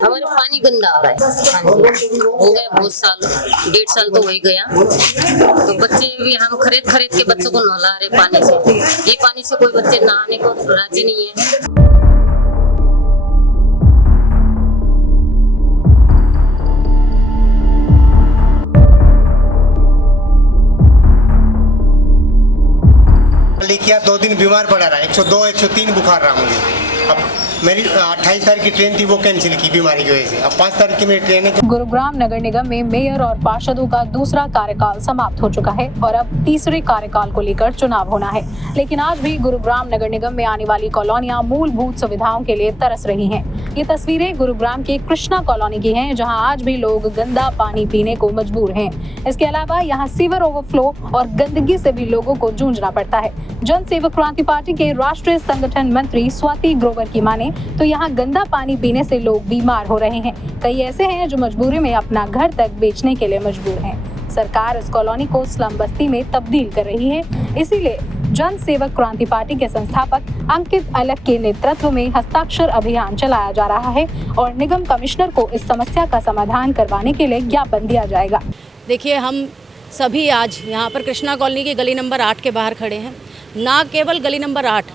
हमारे पानी गंदा आ रहा है। हाँ जी, हो गया बहुत साल, 1.5 साल तो हो ही गया। तो बच्चे भी हम खरीद खरीद के बच्चों को नहला रहे पानी से। ये पानी से कोई बच्चे नहाने को राजी नहीं है। लिखिया 2 दिन बीमार पड़ा रहा, 102 103 बुखार रहा मुझे। अब मेरी 28 तारीख की ट्रेन थी, वो कैंसिल की बीमारी की वजह से। अब 5 तारीख की मेरी ट्रेन है। गुरुग्राम नगर निगम में मेयर और पार्षदों का दूसरा कार्यकाल समाप्त हो चुका है और अब तीसरे कार्यकाल को लेकर चुनाव होना है। लेकिन आज भी गुरुग्राम नगर निगम में आने वाली कॉलोनियां मूलभूत सुविधाओं के लिए तरस रही हैं। ये तस्वीरें गुरुग्राम के कृष्णा कॉलोनी की हैं, जहां आज भी लोग गंदा पानी पीने को मजबूर हैं। इसके अलावा यहां सीवर ओवरफ्लो और गंदगी से भी लोगों को जूझना पड़ता है। जन सेवक क्रांति पार्टी के राष्ट्रीय संगठन मंत्री स्वाति ग्रोवर की माने तो यहाँ गंदा पानी पीने से लोग बीमार हो रहे हैं। कई ऐसे हैं जो मजबूरी में अपना घर तक बेचने के लिए मजबूर हैं। सरकार इस कॉलोनी को स्लम बस्ती में तब्दील कर रही है। इसीलिए जन सेवक क्रांति पार्टी के संस्थापक अंकित अलग के नेतृत्व में हस्ताक्षर अभियान चलाया जा रहा है और निगम कमिश्नर को इस समस्या का समाधान करवाने के लिए ज्ञापन दिया जाएगा। देखिए, हम सभी आज यहाँ पर कृष्णा कॉलोनी की गली नंबर 8 के बाहर खड़े हैं। ना केवल गली नंबर 8,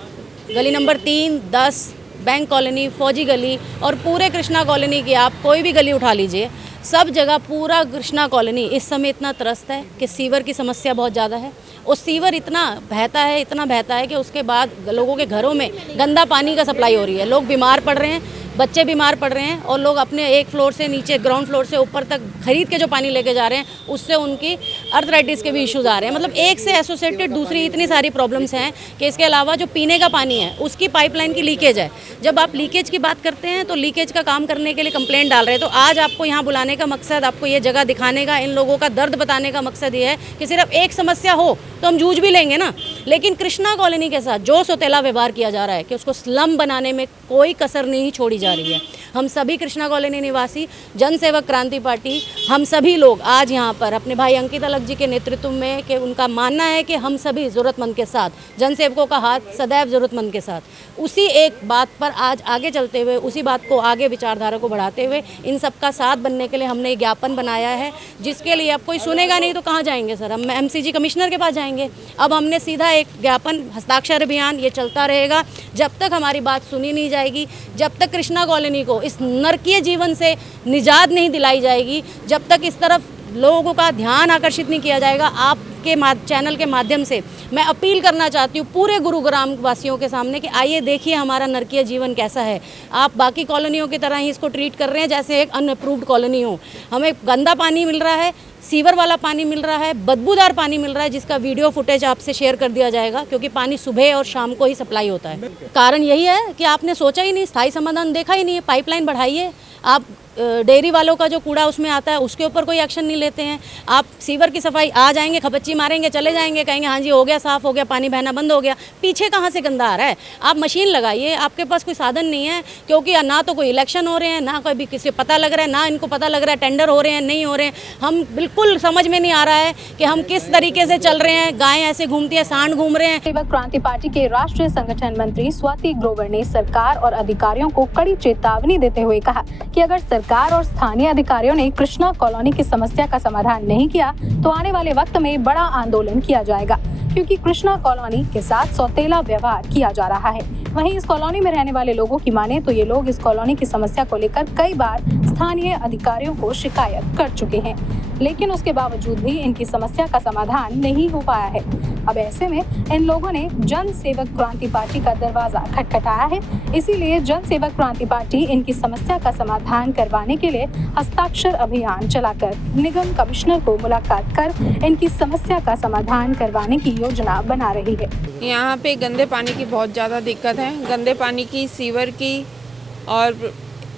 गली नंबर 3, 10, बैंक कॉलोनी, फौजी गली और पूरे कृष्णा कॉलोनी की आप कोई भी गली उठा लीजिए, सब जगह पूरा कृष्णा कॉलोनी इस समय इतना त्रस्त है कि सीवर की समस्या बहुत ज़्यादा है। और सीवर इतना बहता है कि उसके बाद लोगों के घरों में गंदा पानी का सप्लाई हो रही है। लोग बीमार पड़ रहे हैं, बच्चे बीमार पड़ रहे हैं और लोग अपने एक फ्लोर से नीचे ग्राउंड फ्लोर से ऊपर तक खरीद के जो पानी लेके जा रहे हैं, उससे उनकी अर्थराइटिस के भी इश्यूज आ रहे हैं। मतलब एक से एसोसिएटेड दूसरी इतनी सारी प्रॉब्लम्स हैं कि इसके अलावा जो पीने का पानी है उसकी पाइपलाइन की लीकेज है। जब आप लीकेज की बात करते हैं तो लीकेज का काम करने के लिए कंप्लेंट डाल रहे हैं। तो आज आपको यहाँ बुलाने का मकसद, आपको ये जगह दिखाने का, इन लोगों का दर्द बताने का मकसद ये है कि सिर्फ एक समस्या हो तो हम जूझ भी लेंगे ना, लेकिन कृष्णा कॉलोनी के साथ जो सौतेला व्यवहार किया जा रहा है कि उसको स्लम बनाने में कोई कसर नहीं छोड़ी जा रही है। हम सभी कृष्णा कॉलोनी निवासी जन सेवक क्रांति पार्टी, हम सभी लोग आज यहाँ पर अपने भाई अंकित अलग जी के नेतृत्व में, कि उनका मानना है कि हम सभी ज़रूरतमंद के साथ, जन सेवकों का हाथ सदैव ज़रूरतमंद के साथ, उसी एक बात पर आज आगे चलते हुए, उसी बात को आगे विचारधारा को बढ़ाते हुए इन सब का साथ बनने के लिए हमने ज्ञापन बनाया है, जिसके लिए अब कोई सुनेगा नहीं तो कहाँ जाएंगे सर, हम एमसीजी कमिश्नर के पास जाएंगे। अब हमने सीधा एक ज्ञापन, हस्ताक्षर अभियान ये चलता रहेगा जब तक हमारी बात सुनी नहीं जाएगी, जब तक कृष्णा कॉलोनी को इस नरकीय जीवन से निजात नहीं दिलाई जाएगी, जब तक इस तरफ लोगों का ध्यान आकर्षित नहीं किया जाएगा। आपके चैनल के माध्यम से मैं अपील करना चाहती हूँ पूरे गुरुग्राम वासियों के सामने कि आइए देखिए हमारा नरकीय जीवन कैसा है। आप बाकी कॉलोनियों की तरह ही इसको ट्रीट कर रहे हैं जैसे एक अनअप्रूव्ड कॉलोनी हो। हमें गंदा पानी मिल रहा है, सीवर वाला पानी मिल रहा है, बदबूदार पानी मिल रहा है, जिसका वीडियो फुटेज आपसे शेयर कर दिया जाएगा, क्योंकि पानी सुबह और शाम को ही सप्लाई होता है। कारण यही है कि आपने सोचा ही नहीं, स्थायी समाधान देखा ही नहीं है। पाइपलाइन बढ़ाइए, आप डेयरी वालों का जो कूड़ा उसमें आता है उसके ऊपर कोई एक्शन नहीं लेते हैं। आप सीवर की सफाई, आ जाएंगे, खपच्ची मारेंगे, चले जाएंगे, कहेंगे हाँ जी हो गया, साफ़ हो गया, पानी बहना बंद हो गया। पीछे कहाँ से गंदा आ रहा है? आप मशीन लगाइए, आपके पास कोई साधन नहीं है, क्योंकि ना तो कोई इलेक्शन हो रहे हैं, ना कोई भी किसी को पता लग रहा है, ना इनको पता लग रहा है टेंडर हो रहे हैं नहीं हो रहे हैं। हम बिल्कुल समझ में नहीं आ रहा है कि हम किस तरीके से चल रहे हैं। गायें ऐसे घूमती है, सांड घूम रहे हैं। सेवक क्रांति पार्टी के राष्ट्रीय संगठन मंत्री स्वाति ग्रोवर ने सरकार और अधिकारियों को कड़ी चेतावनी देते हुए कहा कि अगर सरकार और स्थानीय अधिकारियों ने कृष्णा कॉलोनी की समस्या का समाधान नहीं किया तो आने वाले वक्त में बड़ा आंदोलन किया जाएगा, क्योंकि कृष्णा कॉलोनी के साथ सौतेला व्यवहार किया जा रहा है। वहीं इस कॉलोनी में रहने वाले लोगों की माने तो ये लोग इस कॉलोनी की समस्या को लेकर कई बार स्थानीय अधिकारियों को शिकायत कर चुके हैं, लेकिन उसके बावजूद भी इनकी समस्या का समाधान नहीं हो पाया है। अब ऐसे में इन लोगों ने जन सेवक क्रांति पार्टी का दरवाजा खटखटाया है। इसीलिए जन सेवक क्रांति पार्टी इनकी समस्या का समाधान करवाने के लिए हस्ताक्षर अभियान चलाकर निगम कमिश्नर को मुलाकात कर इनकी समस्या का समाधान करवाने की योजना बना रही है। यहाँ पे गंदे पानी की बहुत ज़्यादा दिक्कत है, गंदे पानी की, सीवर की, और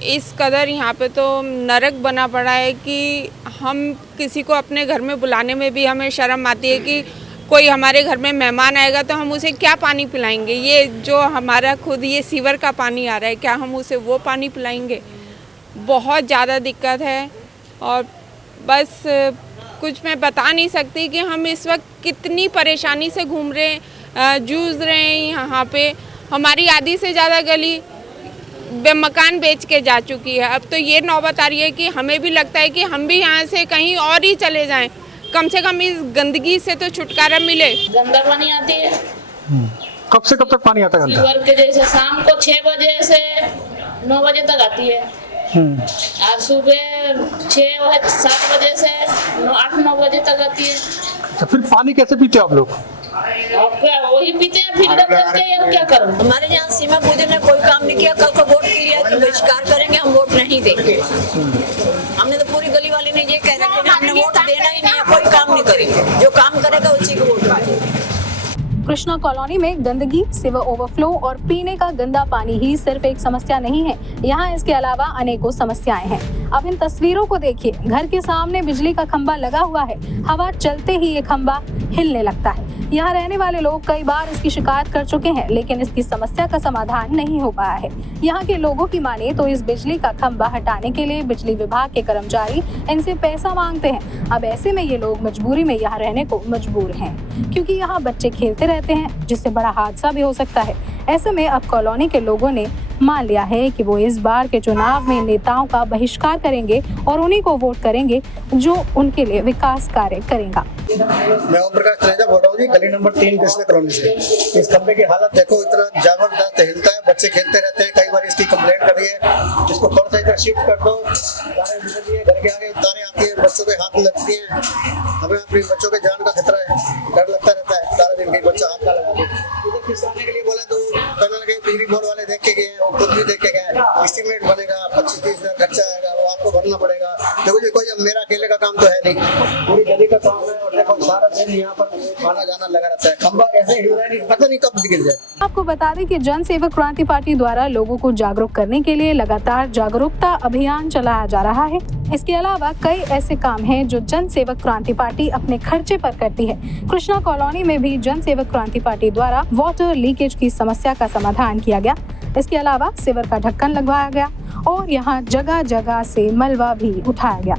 इस कदर यहाँ पे तो नरक बना पड़ा है कि हम किसी को अपने घर में बुलाने में भी हमें शर्म आती है कि कोई हमारे घर में मेहमान आएगा तो हम उसे क्या पानी पिलाएंगे। ये जो हमारा खुद ये सीवर का पानी आ रहा है, क्या हम उसे वो पानी पिलाएंगे? बहुत ज़्यादा दिक्कत है और बस कुछ मैं बता नहीं सकती कि हम इस वक्त कितनी परेशानी से घूम रहे हैं, जूझ रहे हैं। यहाँ पे हमारी आधी से ज़्यादा गली मकान बेच के जा चुकी है। अब तो ये नौबत आ रही है कि हमें भी लगता है कि हम भी यहाँ से कहीं और ही चले जाएं, कम से कम इस गंदगी से तो छुटकारा मिले। गंदा पानी आती है, कब से कब तक पानी आता है गंदा? सीवर के जैसे शाम को 6 बजे से 9 बजे तक आती है और सुबह 6-7 बजे से 8-9 बजे तक आती है। अच्छा, फिर पानी कैसे पीते हो आप लोग? और क्या वही पीते हैं फिल्टर करके, यार क्या करूं। हमारे यहाँ सीमा पूजन ने कोई काम नहीं किया। कल को वोट के लिए कि बहिष्कार करेंगे, हम वोट नहीं देंगे। हमने तो पूरी गली वाले ने ये कह रखा है हमने वोट देना ही नहीं है, कोई काम नहीं करेंगे, जो काम करेगा उसी को वोट देंगे। कृष्णा कॉलोनी में गंदगी, सीवर ओवरफ्लो और पीने का गंदा पानी ही सिर्फ एक समस्या नहीं है, यहाँ इसके अलावा अनेकों समस्याएं हैं। अब इन तस्वीरों को देखिए, घर के सामने बिजली का खंभा लगा हुआ है, हवा चलते ही ये खंभा हिलने लगता है। यहाँ रहने वाले लोग कई बार इसकी शिकायत कर चुके हैं, लेकिन इसकी समस्या का समाधान नहीं हो पाया है। यहाँ के लोगों की माने तो इस बिजली का खंभा हटाने के लिए बिजली विभाग के कर्मचारी इनसे पैसा मांगते हैं। अब ऐसे में ये लोग मजबूरी में यहाँ रहने को मजबूर हैं, क्योंकि यहाँ बच्चे खेलते रहते हैं, जिससे बड़ा हादसा भी हो सकता है। ऐसे में अब कॉलोनी के लोगों ने मान लिया है कि वो इस बार के चुनाव में नेताओं का बहिष्कार करेंगे और उन्हीं को वोट करेंगे जो उनके लिए विकास कार्य करेगा। मैं ओम प्रकाश तनेजा बोल रहा हूँ जी, गली नंबर 3 कृष्णा कॉलोनी से। इस खंबे की हालत देखो, इतना जबरदस्त हिलता है, बच्चे खेलते रहते हैं। कई बार इसकी कंप्लेंट कर रही है, जिसको थोड़ा सा इधर शिफ्ट कर दो। तारे घर के आगे तारे आती है, बच्चों के हाथ में लगती है। हमें अपने बच्चों के जान का खतरा है, डर लगता रहता है सारा दिन, कहीं बच्चा हाथ ना लगा दे। इधर खिसकाने के लिए बोला तो कहने लगे बिजली बोर्ड वाले देख के गए, खुद भी देख के गए, एस्टीमेट बनेगा, 25-30 हज़ार खर्चा आएगा, वो आपको भरना पड़ेगा। देखो जी, कोई मेरा अकेले का काम तो है नहीं, पूरी गली का काम है। और देखो सारा दिन यहाँ पर आना जाना लगा रहता है, खंबा ऐसे हिल रहा है, पता नहीं कब गिर जाए। आपको बता दें कि जन सेवक क्रांति पार्टी द्वारा लोगों को जागरूक करने के लिए लगातार जागरूकता अभियान चलाया जा रहा है। इसके अलावा कई ऐसे काम हैं जो जन सेवक क्रांति पार्टी अपने खर्चे पर करती है। कृष्णा कॉलोनी में भी जन सेवक क्रांति पार्टी द्वारा वाटर लीकेज की समस्या का समाधान किया गया। इसके अलावा सीवर का ढक्कन लगवाया गया और यहाँ जगह जगह से मलबा भी उठाया गया।